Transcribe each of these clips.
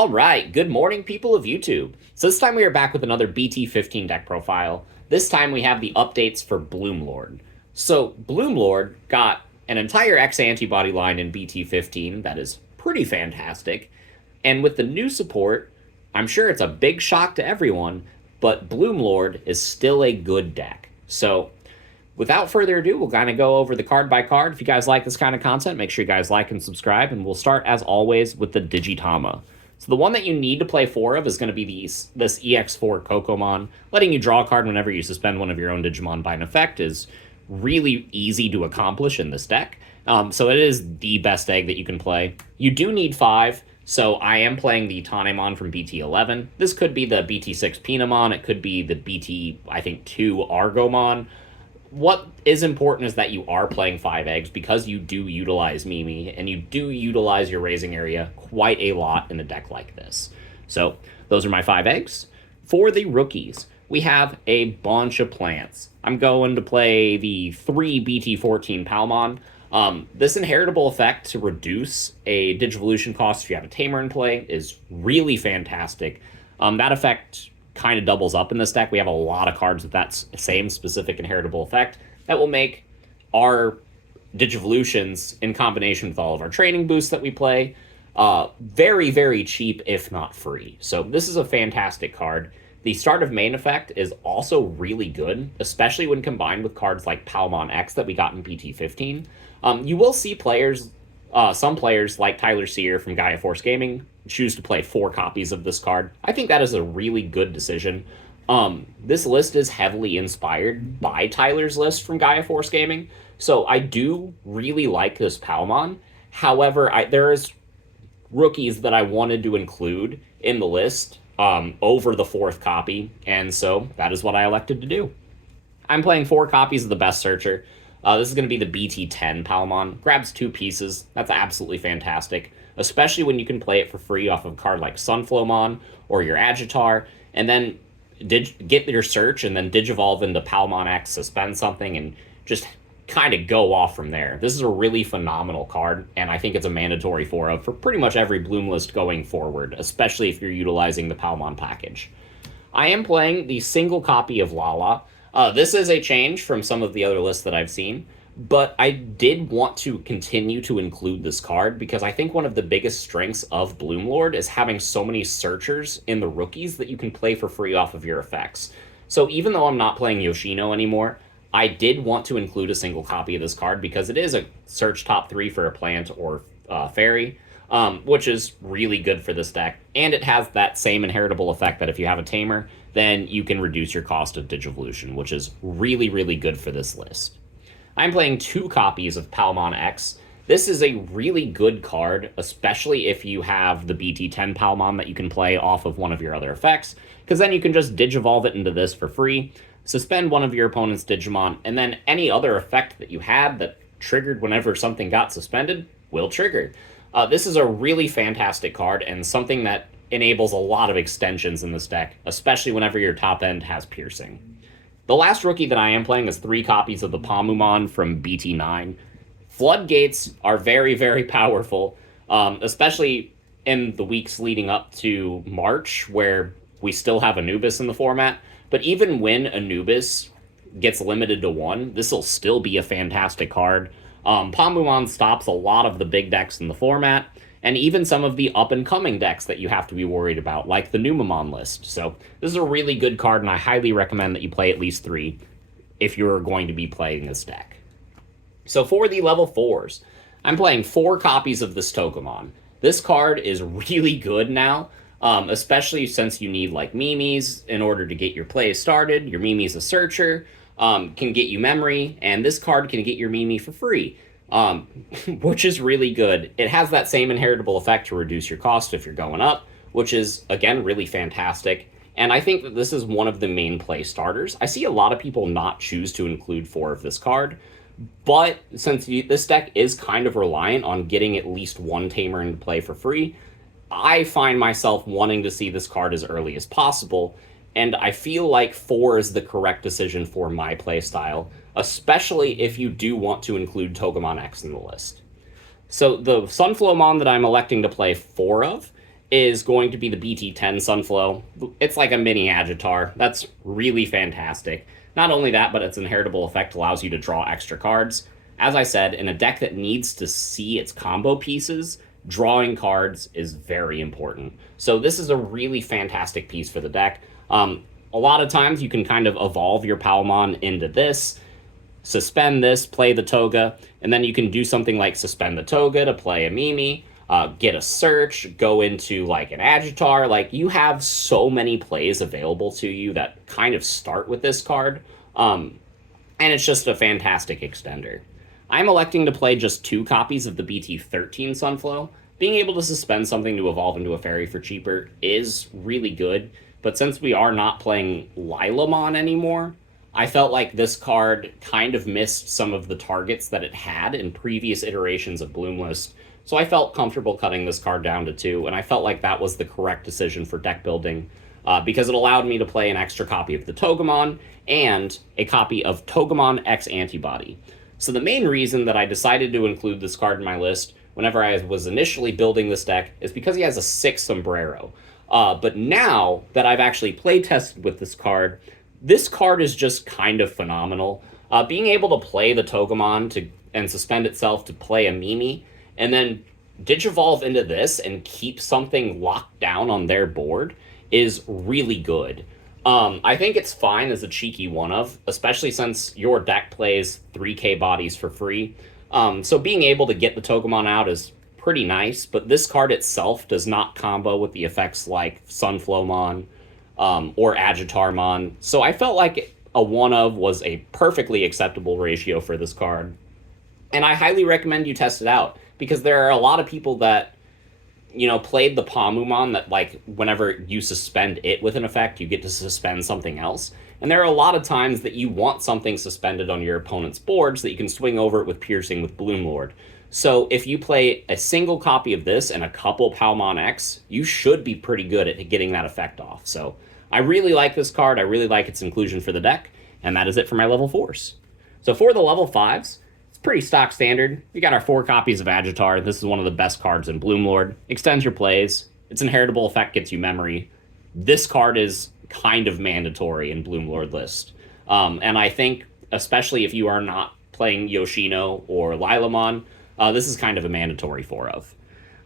All right, good morning, people of YouTube. So this time we are back with another BT15 deck profile. This time we have the updates for Bloomlord. So Bloomlord got an entire X antibody line in BT15 that is pretty fantastic. And with the new support, I'm sure it's a big shock to everyone, but Bloomlord is still a good deck. So without further ado, we'll kind of go over the card by card. If you guys like this kind of content, make sure you guys like and subscribe, and we'll start, as always, with the Digitama. So the one that you need to play 4 of is going to be this EX4 Kokomon. Letting you draw a card whenever you suspend one of your own Digimon by an effect is really easy to accomplish in this deck. So it is the best egg that you can play. You do need 5, so I am playing the Togemon from BT11. This could be the BT6 Pinamon. It could be the BT, I think, 2 Argomon. What is important is that you are playing 5 eggs because you do utilize Mimi, and you do utilize your raising area quite a lot in a deck like this. So those are my 5 eggs. For the rookies, we have a bunch of plants. I'm going to play the 3 BT14 Palmon. This inheritable effect to reduce a Digivolution cost if you have a Tamer in play is really fantastic. That effect kind of doubles up in this deck. We have a lot of cards with that same specific inheritable effect that will make our Digivolutions, in combination with all of our training boosts that we play, very, very cheap, if not free. So this is a fantastic card. The start of main effect is also really good, especially when combined with cards like Palmon X that we got in BT15. You will see players, some players like Tyler Cyr from Gaia Force Gaming, choose to play 4 copies of this card. I think that is a really good decision. This list is heavily inspired by Tyler's list from Gaia Force Gaming, so I do really like this Palmon. However, there is rookies that I wanted to include in the list over the 4th copy, and so that is what I elected to do. I'm playing 4 copies of the Best Searcher. This is going to be the BT10 Palmon. Grabs 2 pieces. That's absolutely fantastic, especially when you can play it for free off of a card like Sunflowmon or your Agitar, and then get your search and then Digivolve into Palmon X, suspend something, and just kind of go off from there. This is a really phenomenal card, and I think it's a mandatory for pretty much every Bloom list going forward, especially if you're utilizing the Palmon package. I am playing the single copy of Lala. This is a change from some of the other lists that I've seen, but I did want to continue to include this card because I think one of the biggest strengths of Bloomlord is having so many searchers in the rookies that you can play for free off of your effects. So even though I'm not playing Yoshino anymore, I did want to include a single copy of this card because it is a search top 3 for a plant or fairy, which is really good for this deck. And it has that same inheritable effect that if you have a Tamer, then you can reduce your cost of Digivolution, which is really, really good for this list. I'm playing 2 copies of Palmon X. This is a really good card, especially if you have the BT10 Palmon that you can play off of one of your other effects, because then you can just Digivolve it into this for free, suspend one of your opponent's Digimon, and then any other effect that you had that triggered whenever something got suspended will trigger. This is a really fantastic card and something that enables a lot of extensions in this deck, especially whenever your top end has piercing. The last rookie that I am playing is 3 copies of the Palmon from BT9. Floodgates are very, very powerful, especially in the weeks leading up to March, where we still have Anubis in the format. But even when Anubis gets limited to 1, this will still be a fantastic card. Palmon stops a lot of the big decks in the format, and even some of the up-and-coming decks that you have to be worried about, like the Numamon list. So this is a really good card, and I highly recommend that you play at least 3 if you're going to be playing this deck. So for the level 4s, I'm playing 4 copies of this Togemon. This card is really good now, especially since you need like Mimis in order to get your play started. Your Mimi's a searcher, can get you memory, and this card can get your Mimi for free. Which is really good. It has that same inheritable effect to reduce your cost if you're going up, which is, again, really fantastic. And I think that this is one of the main play starters. I see a lot of people not choose to include 4 of this card, but since this deck is kind of reliant on getting at least 1 Tamer into play for free, I find myself wanting to see this card as early as possible, and I feel like 4 is the correct decision for my playstyle, especially if you do want to include Togemon X in the list. So the Sunflowmon that I'm electing to play 4 of is going to be the BT10 Sunflow. It's like a mini Agitar. That's really fantastic. Not only that, but its inheritable effect allows you to draw extra cards. As I said, in a deck that needs to see its combo pieces, drawing cards is very important. So this is a really fantastic piece for the deck. A lot of times you can kind of evolve your Palmon into this, suspend this, play the Toga, and then you can do something like suspend the Toga to play a Mimi, get a search, go into like an Agitar. Like, you have so many plays available to you that kind of start with this card, and it's just a fantastic extender. I'm electing to play just 2 copies of the BT13 Sunflow. Being able to suspend something to evolve into a fairy for cheaper is really good, but since we are not playing Lilamon anymore, I felt like this card kind of missed some of the targets that it had in previous iterations of Bloomlist, so I felt comfortable cutting this card down to 2, and I felt like that was the correct decision for deck building, because it allowed me to play an extra copy of the Togemon and a copy of Togemon X Antibody. So the main reason that I decided to include this card in my list whenever I was initially building this deck is because he has a 6 Sombrero. But now that I've actually play tested with this card is just kind of phenomenal. Being able to play the Togemon and suspend itself to play a Mimi, and then Digivolve into this and keep something locked down on their board is really good. I think it's fine as a cheeky one-of, especially since your deck plays 3k bodies for free. So being able to get the Togemon out is pretty nice, but this card itself does not combo with the effects like Sunflowmon or Agitarmon. So I felt like a one-of was a perfectly acceptable ratio for this card. And I highly recommend you test it out, because there are a lot of people that, played the Palmon that, like, whenever you suspend it with an effect, you get to suspend something else. And there are a lot of times that you want something suspended on your opponent's board so that you can swing over it with Piercing with Bloomlord. So if you play a single copy of this and a couple Palmon X, you should be pretty good at getting that effect off. So I really like this card. I really like its inclusion for the deck. And that is it for my level 4s. So for the level 5s, pretty stock standard. We got our 4 copies of Agitar. This is one of the best cards in Bloomlord. Extends your plays. Its inheritable effect gets you memory. This card is kind of mandatory in Bloomlord list. And I think, especially if you are not playing Yoshino or Lilamon, this is kind of a mandatory 4-of.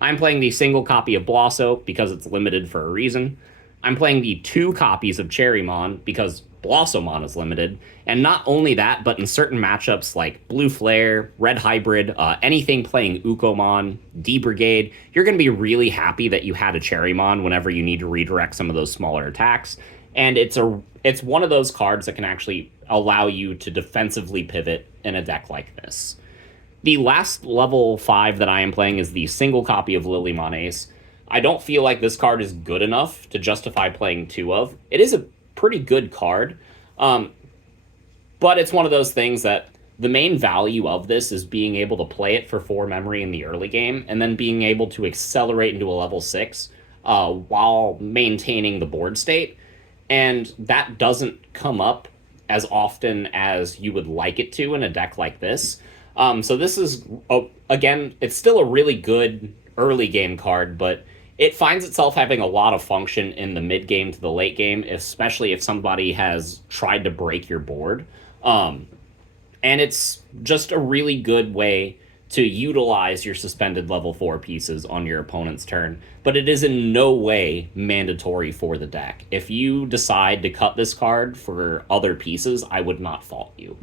I'm playing the single copy of Blosso because it's limited for a reason. I'm playing the 2 copies of Cherrymon because Blossomon is limited. And not only that, but in certain matchups like Blue Flare, Red Hybrid, anything playing Ukomon, D-Brigade, you're going to be really happy that you had a Cherrymon whenever you need to redirect some of those smaller attacks. And it's one of those cards that can actually allow you to defensively pivot in a deck like this. The last level 5 that I am playing is the single copy of Lilymon Ace. I don't feel like this card is good enough to justify playing 2 of. It is a pretty good card, but it's one of those things that the main value of this is being able to play it for 4 memory in the early game, and then being able to accelerate into a level 6 while maintaining the board state. And that doesn't come up as often as you would like it to in a deck like this. So this is, again, it's still a really good early game card, but it finds itself having a lot of function in the mid game to the late game, especially if somebody has tried to break your board. And it's just a really good way to utilize your suspended level 4 pieces on your opponent's turn, but it is in no way mandatory for the deck. If you decide to cut this card for other pieces, I would not fault you.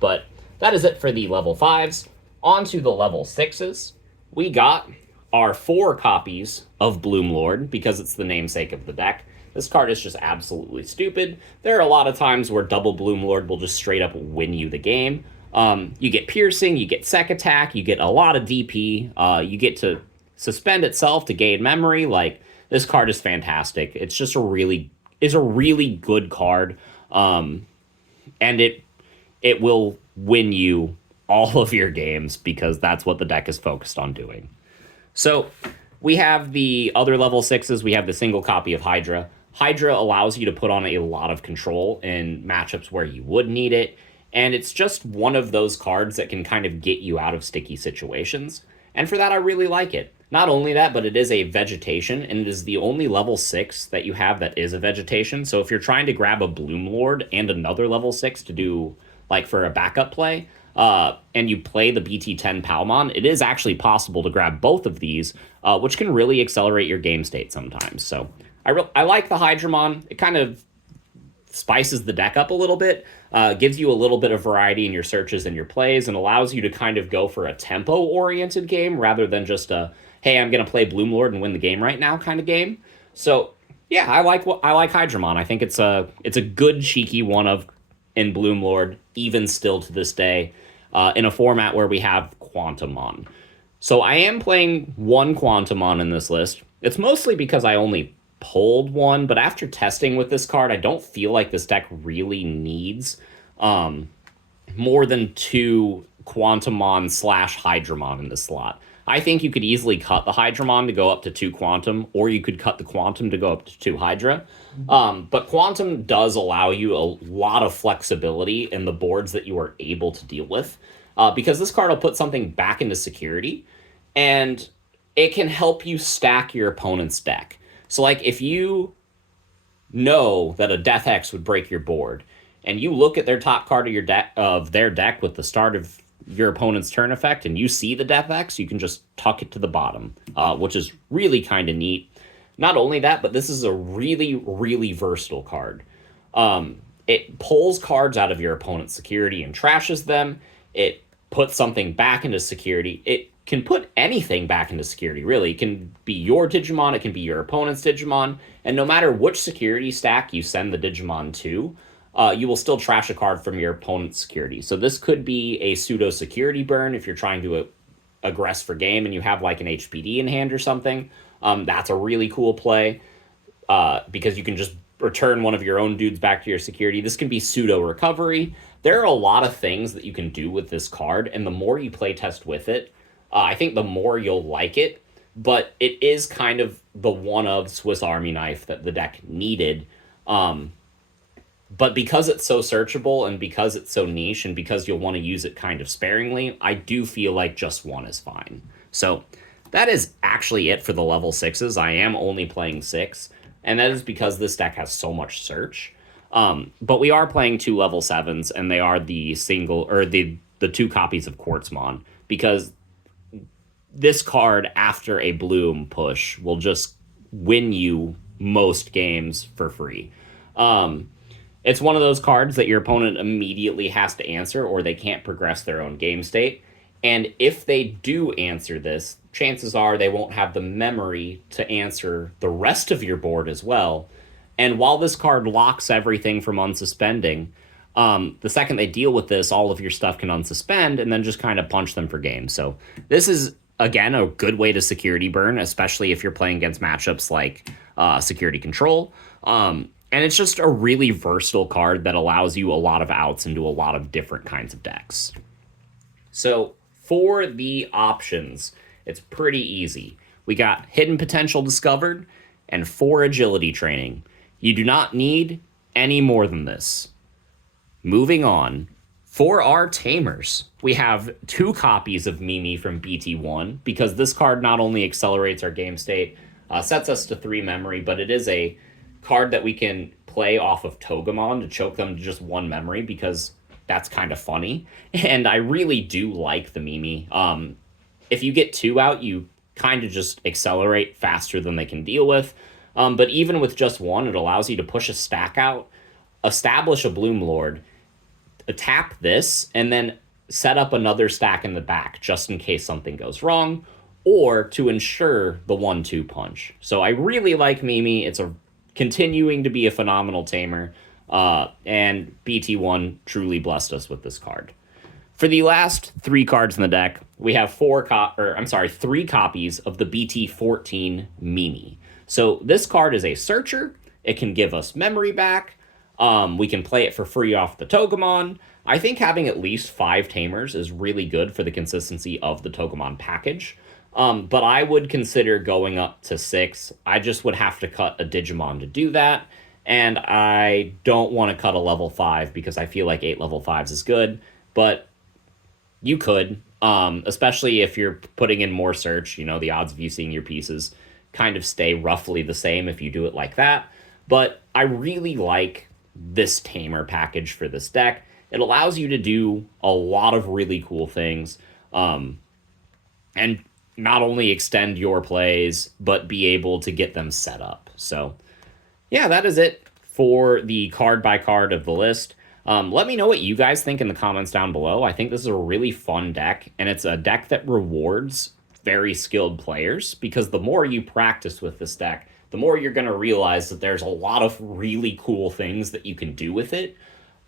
But that is it for the level 5s. On to the level 6s. We got our 4 copies of Bloomlord, because it's the namesake of the deck. This card is just absolutely stupid. There are a lot of times where double Bloomlord will just straight up win you the game. You get Piercing, you get Sec Attack, you get a lot of DP, you get to suspend itself to gain memory. Like, this card is fantastic. It's just a really good card, and it will win you all of your games, because that's what the deck is focused on doing. So we have the other level 6s. We have the single copy of Hydra. Hydra allows you to put on a lot of control in matchups where you would need it, and it's just one of those cards that can kind of get you out of sticky situations. And for that, I really like it. Not only that, but it is a vegetation, and it is the only level 6 that you have that is a vegetation. So if you're trying to grab a Bloomlord and another level 6 to do, like, for a backup play, and you play the BT10 Palmon, it is actually possible to grab both of these, which can really accelerate your game state sometimes. So I like the Hydramon. It kind of spices the deck up a little bit, gives you a little bit of variety in your searches and your plays, and allows you to kind of go for a tempo-oriented game rather than just a, hey, I'm going to play Bloomlord and win the game right now kind of game. So, yeah, I like Hydramon. I think it's a good cheeky one of in Bloomlord, even still to this day, in a format where we have Quantumon. So I am playing one Quantumon in this list. It's mostly because I only pulled one, but after testing with this card, I don't feel like this deck really needs more than 2 Quantumon / Hydramon in this slot. I think you could easily cut the Hydramon to go up to 2 Quantum, or you could cut the Quantum to go up to 2 Hydra. But Quantum does allow you a lot of flexibility in the boards that you are able to deal with, because this card will put something back into security, and it can help you stack your opponent's deck. So, like, if you know that a Death Hex would break your board, and you look at their top card of their deck with the start of your opponent's turn effect, and you see the Death Hex, you can just tuck it to the bottom, which is really kind of neat. Not only that, but this is a really, really versatile card. It pulls cards out of your opponent's security and trashes them. It puts something back into security. It can put anything back into security, really. It can be your Digimon, it can be your opponent's Digimon, and no matter which security stack you send the Digimon to, you will still trash a card from your opponent's security. So this could be a pseudo-security burn if you're trying to aggress for game and you have like an HPD in hand or something. That's a really cool play, because you can just return one of your own dudes back to your security. This can be pseudo-recovery. There are a lot of things that you can do with this card, and the more you play test with it, I think the more you'll like it, but it is kind of the one of Swiss Army knife that the deck needed. But because it's so searchable and because it's so niche and because you'll want to use it kind of sparingly, I do feel like just one is fine. So that is actually it for the level 6s. I am only playing 6, and that is because this deck has so much search. But we are playing 2 level 7s, and they are the 2 copies of Quantumon, because this card after a Bloom push will just win you most games for free. It's one of those cards that your opponent immediately has to answer, or they can't progress their own game state. And if they do answer this, chances are they won't have the memory to answer the rest of your board as well. And while this card locks everything from unsuspending, the second they deal with this, all of your stuff can unsuspend and then just kind of punch them for game. So this is, again, a good way to security burn, especially if you're playing against matchups like Security Control. And it's just a really versatile card that allows you a lot of outs into a lot of different kinds of decks. So for the options, it's pretty easy. We got Hidden Potential discovered and 4 agility training. You do not need any more than this. Moving on, for our Tamers, we have 2 copies of Mimi from BT1, because this card not only accelerates our game state, sets us to 3 memory, but it is a card that we can play off of Togemon to choke them to just 1 memory, because that's kind of funny. And I really do like the Mimi. If you get 2 out, you kind of just accelerate faster than they can deal with. But even with just 1, it allows you to push a stack out, establish a Bloomlord, tap this, and then set up another stack in the back just in case something goes wrong, or to ensure the 1-2 punch. So I really like Mimi. It's continuing to be a phenomenal tamer, and BT1 truly blessed us with this card. For the last 3 cards in the deck, we have 3 copies of the BT14 Mimi. So this card is a searcher. It can give us memory back. We can play it for free off the Togemon. I think having at least 5 tamers is really good for the consistency of the Togemon package. But I would consider going up to 6. I just would have to cut a Digimon to do that. And I don't want to cut a level 5 because I feel like 8 level 5s is good. But you could. Especially if you're putting in more search, the odds of you seeing your pieces kind of stay roughly the same if you do it like that. But I really like this Tamer package for this deck. It allows you to do a lot of really cool things, and not only extend your plays, but be able to get them set up. So, yeah, that is it for the card by card of the list. Let me know what you guys think in the comments down below. I think this is a really fun deck, and it's a deck that rewards very skilled players, because the more you practice with this deck, the more you're going to realize that there's a lot of really cool things that you can do with it.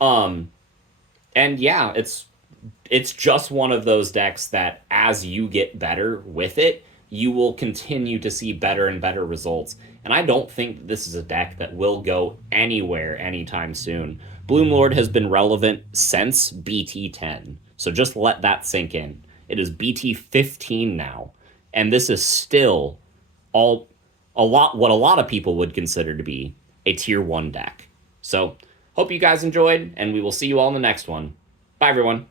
And yeah, it's just one of those decks that as you get better with it, you will continue to see better and better results. And I don't think this is a deck that will go anywhere anytime soon. Bloomlord has been relevant since BT10, so just let that sink in. It is BT15 now, and this is still what a lot of people would consider to be a tier 1 deck. So, hope you guys enjoyed, and we will see you all in the next one. Bye, everyone.